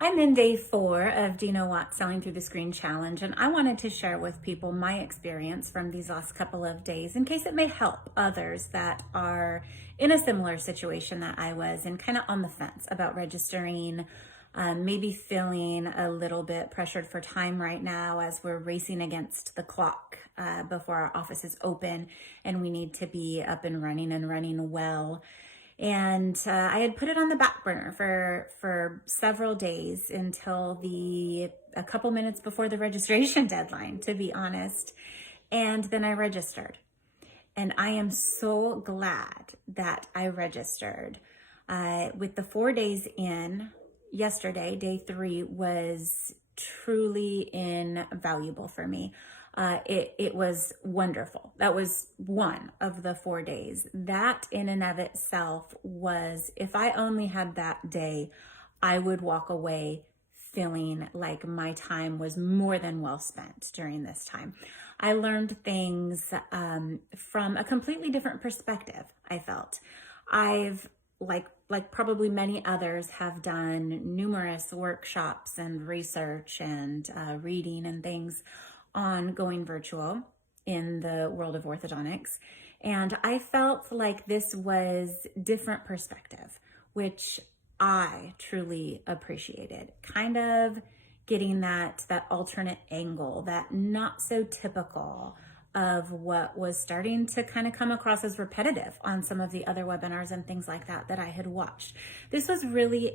I'm in day 4 of Dino Watt Selling Through the Screen Challenge, and I wanted to share with people my experience from these last couple of days in case it may help others that are in a similar situation that I was and kind of on the fence about registering, maybe feeling a little bit pressured for time right now as we're racing against the clock before our offices open and we need to be up and running well. And I had put it on the back burner for several days until a couple minutes before the registration deadline, to be honest. And then I registered. And I am so glad that I registered. With the 4 days in, yesterday, day 3, was truly invaluable for me. It was wonderful. That was one of the 4 days. That in and of itself was, if I only had that day, I would walk away feeling like my time was more than well spent during this time. I learned things from a completely different perspective, I felt. I've, like probably many others, have done numerous workshops and research and reading and things on going virtual in the world of orthodontics. And I felt like this was different perspective, which I truly appreciated. Kind of getting that alternate angle, that not so typical of what was starting to kind of come across as repetitive on some of the other webinars and things like that I had watched. This was really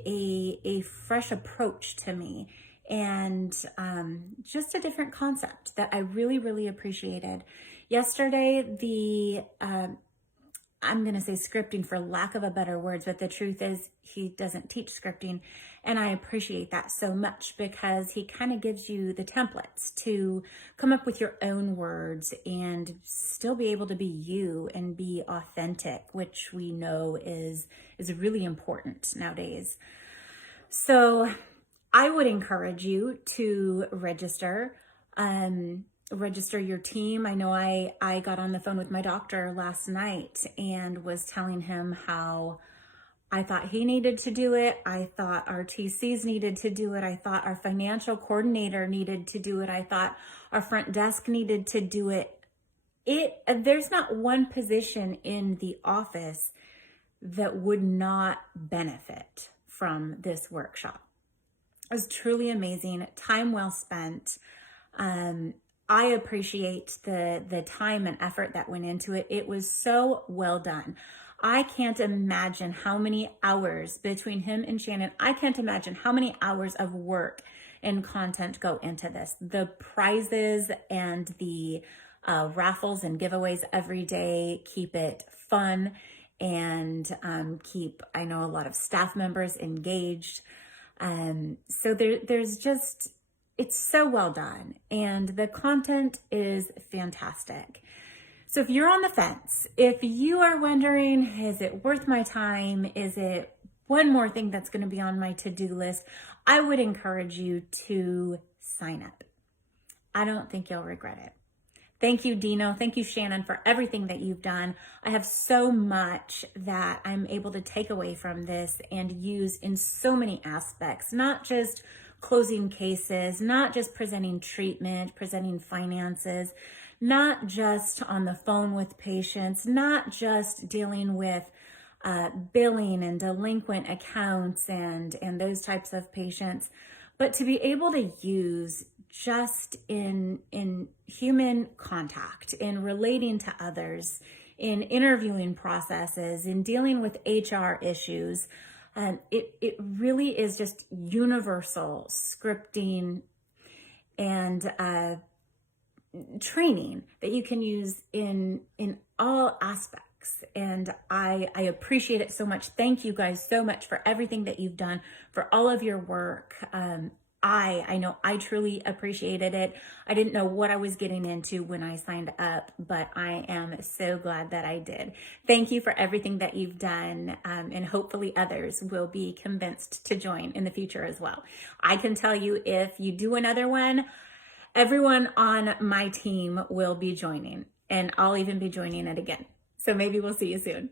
a fresh approach to me, and just a different concept that I really appreciated. Yesterday, I'm going to say scripting for lack of a better words, but the truth is he doesn't teach scripting. And I appreciate that so much because he kind of gives you the templates to come up with your own words and still be able to be you and be authentic, which we know is really important nowadays. So I would encourage you to register. Register your team. I know I got on the phone with my doctor last night and was telling him how I thought he needed to do it. I thought our TCs needed to do it. I thought our financial coordinator needed to do it. I thought our front desk needed to do it. There's not one position in the office that would not benefit from this workshop. It was truly amazing. Time well spent. I appreciate the time and effort that went into it. It was so well done. I can't imagine how many hours between him and Shannon. I can't imagine how many hours of work and content go into this. The prizes and the raffles and giveaways every day keep it fun and keep, I know, a lot of staff members engaged. So there's just, it's so well done and the content is fantastic. So if you're on the fence, if you are wondering, is it worth my time? Is it one more thing that's going to be on my to-do list? I would encourage you to sign up. I don't think you'll regret it. Thank you, Dino. Thank you, Shannon, for everything that you've done. I have so much that I'm able to take away from this and use in so many aspects, not just closing cases, not just presenting treatment, presenting finances, not just on the phone with patients, not just dealing with billing and delinquent accounts and those types of patients, but to be able to use just in human contact, in relating to others, in interviewing processes, in dealing with HR issues. It really is just universal scripting and training that you can use in all aspects. And I appreciate it so much. Thank you guys so much for everything that you've done, for all of your work. I know I truly appreciated it. I didn't know what I was getting into when I signed up, but I am so glad that I did. Thank you for everything that you've done, and hopefully others will be convinced to join in the future as well. I can tell you, if you do another one, everyone on my team will be joining, and I'll even be joining it again. So maybe we'll see you soon.